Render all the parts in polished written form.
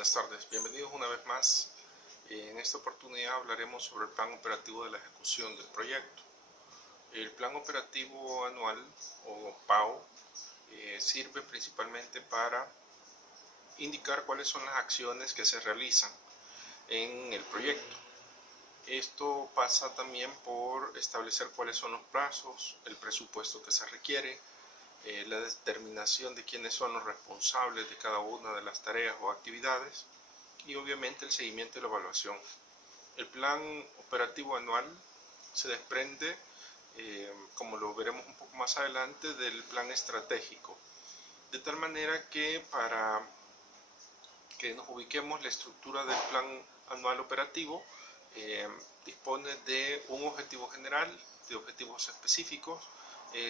Buenas tardes, bienvenidos una vez más. En esta oportunidad hablaremos sobre el plan operativo de la ejecución del proyecto. El plan operativo anual o PAO sirve principalmente para indicar cuáles son las acciones que se realizan en el proyecto. Esto pasa también por establecer cuáles son los plazos, el presupuesto que se requiere, la determinación de quiénes son los responsables de cada una de las tareas o actividades y obviamente el seguimiento y la evaluación. El plan operativo anual se desprende, como lo veremos un poco más adelante, del plan estratégico, de tal manera que para que nos ubiquemos, la estructura del plan anual operativo dispone de un objetivo general, de objetivos específicos,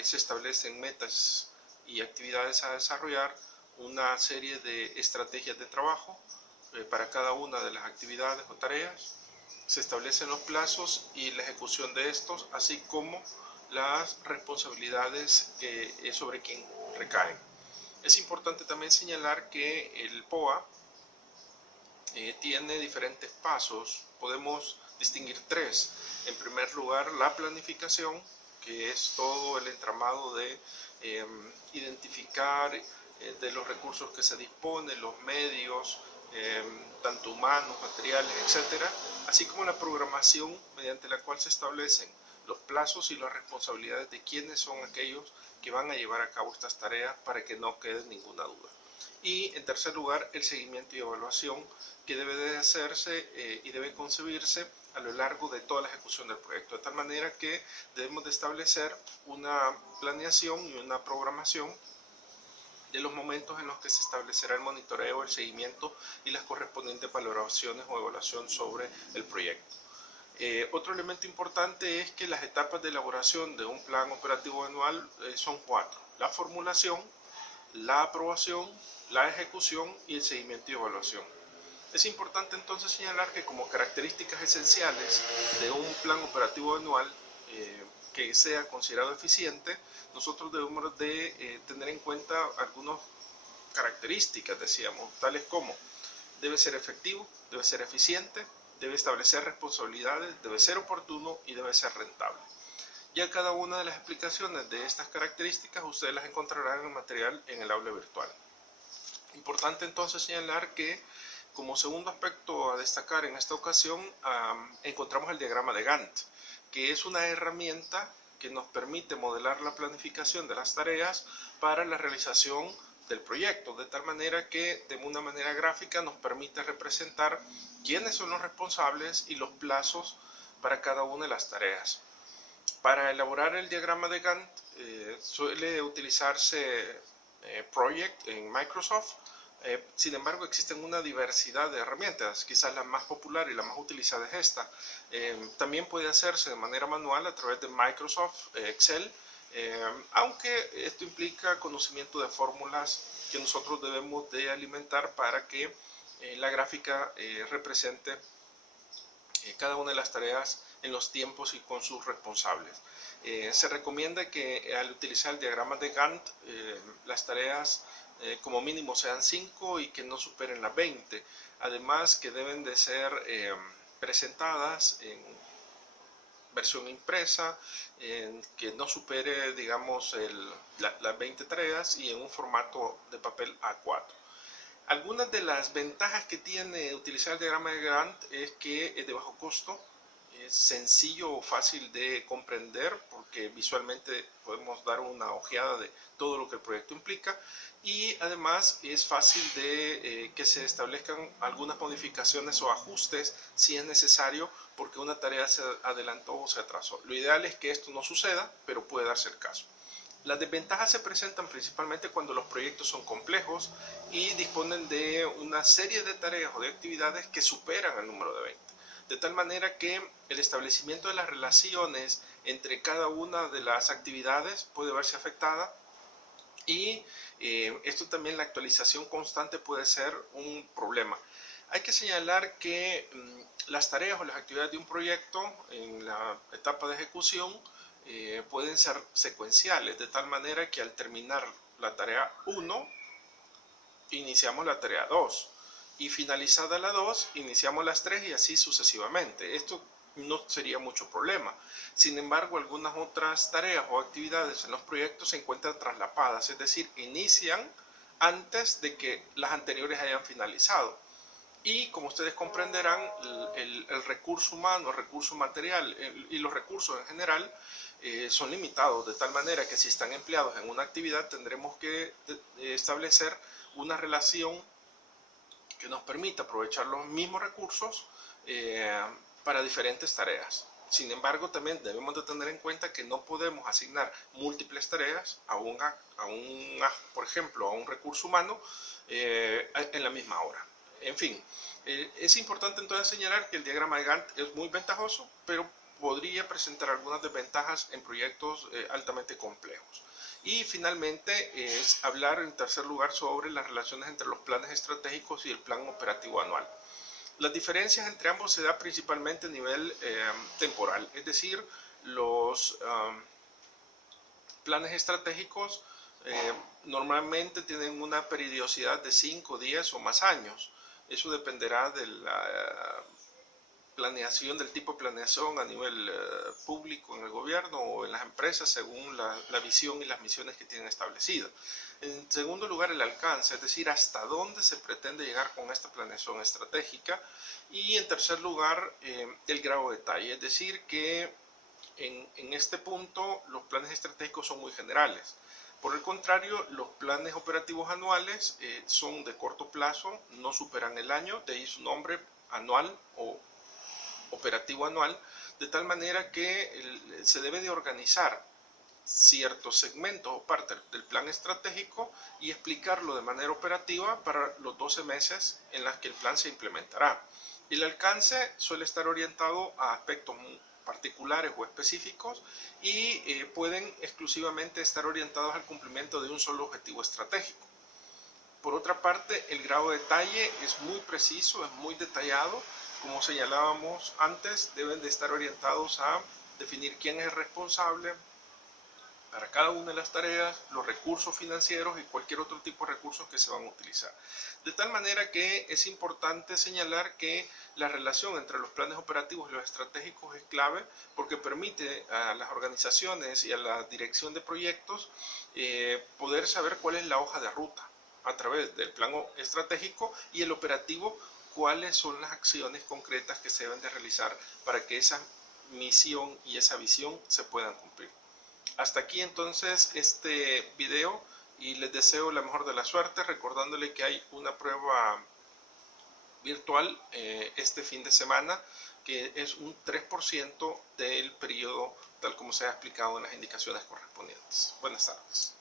se establecen metas y actividades a desarrollar, una serie de estrategias de trabajo para cada una de las actividades o tareas, se establecen los plazos y la ejecución de estos, así como las responsabilidades sobre quien recaen. Es importante también señalar que el POA tiene diferentes pasos. Podemos distinguir tres. En primer lugar, la planificación, que es todo el entramado de identificar de los recursos que se disponen, los medios, tanto humanos, materiales, etcétera, así como la programación mediante la cual se establecen los plazos y las responsabilidades de quiénes son aquellos que van a llevar a cabo estas tareas para que no quede ninguna duda. Y en tercer lugar, el seguimiento y evaluación, que debe de hacerse y debe concebirse a lo largo de toda la ejecución del proyecto, de tal manera que debemos de establecer una planeación y una programación de los momentos en los que se establecerá el monitoreo, el seguimiento y las correspondientes valoraciones o evaluación sobre el proyecto. Otro elemento importante es que las etapas de elaboración de un plan operativo anual son cuatro: la formulación, la aprobación, la ejecución y el seguimiento y evaluación. Es importante entonces señalar que como características esenciales de un plan operativo anual que sea considerado eficiente, nosotros debemos de tener en cuenta algunas características, decíamos, tales como: debe ser efectivo, debe ser eficiente, debe establecer responsabilidades, debe ser oportuno y debe ser rentable. Ya cada una de las explicaciones de estas características ustedes las encontrarán en el material en el aula virtual. Importante entonces señalar que como segundo aspecto a destacar en esta ocasión encontramos el diagrama de Gantt, que es una herramienta que nos permite modelar la planificación de las tareas para la realización del proyecto, de tal manera que de una manera gráfica nos permite representar quiénes son los responsables y los plazos para cada una de las tareas. Para elaborar el diagrama de Gantt suele utilizarse Project en Microsoft. Sin embargo, existen una diversidad de herramientas, quizás la más popular y la más utilizada es esta. También puede hacerse de manera manual a través de Microsoft Excel, aunque esto implica conocimiento de fórmulas que nosotros debemos de alimentar para que la gráfica represente cada una de las tareas en los tiempos y con sus responsables. Se recomienda que al utilizar el diagrama de Gantt las tareas como mínimo sean 5 y que no superen las 20. Además que deben de ser presentadas en versión impresa, que no supere, digamos, las 20 tareas y en un formato de papel A4. Algunas de las ventajas que tiene utilizar el diagrama de Gantt es que es de bajo costo, es sencillo o fácil de comprender porque visualmente podemos dar una ojeada de todo lo que el proyecto implica, y además es fácil de que se establezcan algunas modificaciones o ajustes si es necesario porque una tarea se adelantó o se atrasó. Lo ideal es que esto no suceda, pero puede darse el caso. Las desventajas se presentan principalmente cuando los proyectos son complejos y disponen de una serie de tareas o de actividades que superan el número de 20. De tal manera que el establecimiento de las relaciones entre cada una de las actividades puede verse afectada, y esto también, la actualización constante puede ser un problema. Hay que señalar que las tareas o las actividades de un proyecto en la etapa de ejecución pueden ser secuenciales, de tal manera que al terminar la tarea 1, iniciamos la tarea 2. y finalizada la 2, iniciamos las 3 y así sucesivamente. Esto no sería mucho problema. Sin embargo, algunas otras tareas o actividades en los proyectos se encuentran traslapadas, es decir, inician antes de que las anteriores hayan finalizado. Y como ustedes comprenderán, el recurso humano, el recurso material y los recursos en general son limitados, de tal manera que si están empleados en una actividad tendremos que establecer una relación que nos permita aprovechar los mismos recursos para diferentes tareas. Sin embargo, también debemos de tener en cuenta que no podemos asignar múltiples tareas por ejemplo, a un recurso humano en la misma hora. En fin, es importante entonces señalar que el diagrama de Gantt es muy ventajoso, pero podría presentar algunas desventajas en proyectos altamente complejos. Y finalmente es hablar en tercer lugar sobre las relaciones entre los planes estratégicos y el plan operativo anual. Las diferencias entre ambos se da principalmente a nivel temporal, es decir, los planes estratégicos normalmente tienen una periodicidad de 5, 10 o más años. Eso dependerá de la planeación, del tipo de planeación a nivel público en el gobierno o en las empresas según la visión y las misiones que tienen establecidas. En segundo lugar, el alcance, es decir, hasta dónde se pretende llegar con esta planeación estratégica. Y en tercer lugar, el grado de detalle, es decir, que en este punto los planes estratégicos son muy generales. Por el contrario, los planes operativos anuales son de corto plazo, no superan el año, de ahí su nombre anual o operativo anual, de tal manera que se debe de organizar ciertos segmentos o partes del plan estratégico y explicarlo de manera operativa para los 12 meses en las que el plan se implementará. El alcance suele estar orientado a aspectos particulares o específicos y pueden exclusivamente estar orientados al cumplimiento de un solo objetivo estratégico. Por otra parte, el grado de detalle es muy preciso, es muy detallado. Como señalábamos antes, deben de estar orientados a definir quién es el responsable para cada una de las tareas, los recursos financieros y cualquier otro tipo de recursos que se van a utilizar. De tal manera que es importante señalar que la relación entre los planes operativos y los estratégicos es clave porque permite a las organizaciones y a la dirección de proyectos poder saber cuál es la hoja de ruta a través del plan estratégico y el operativo, cuáles son las acciones concretas que se deben de realizar para que esa misión y esa visión se puedan cumplir. Hasta aquí entonces este video y les deseo la mejor de la suerte, recordándole que hay una prueba virtual este fin de semana que es un 3% del periodo tal como se ha explicado en las indicaciones correspondientes. Buenas tardes.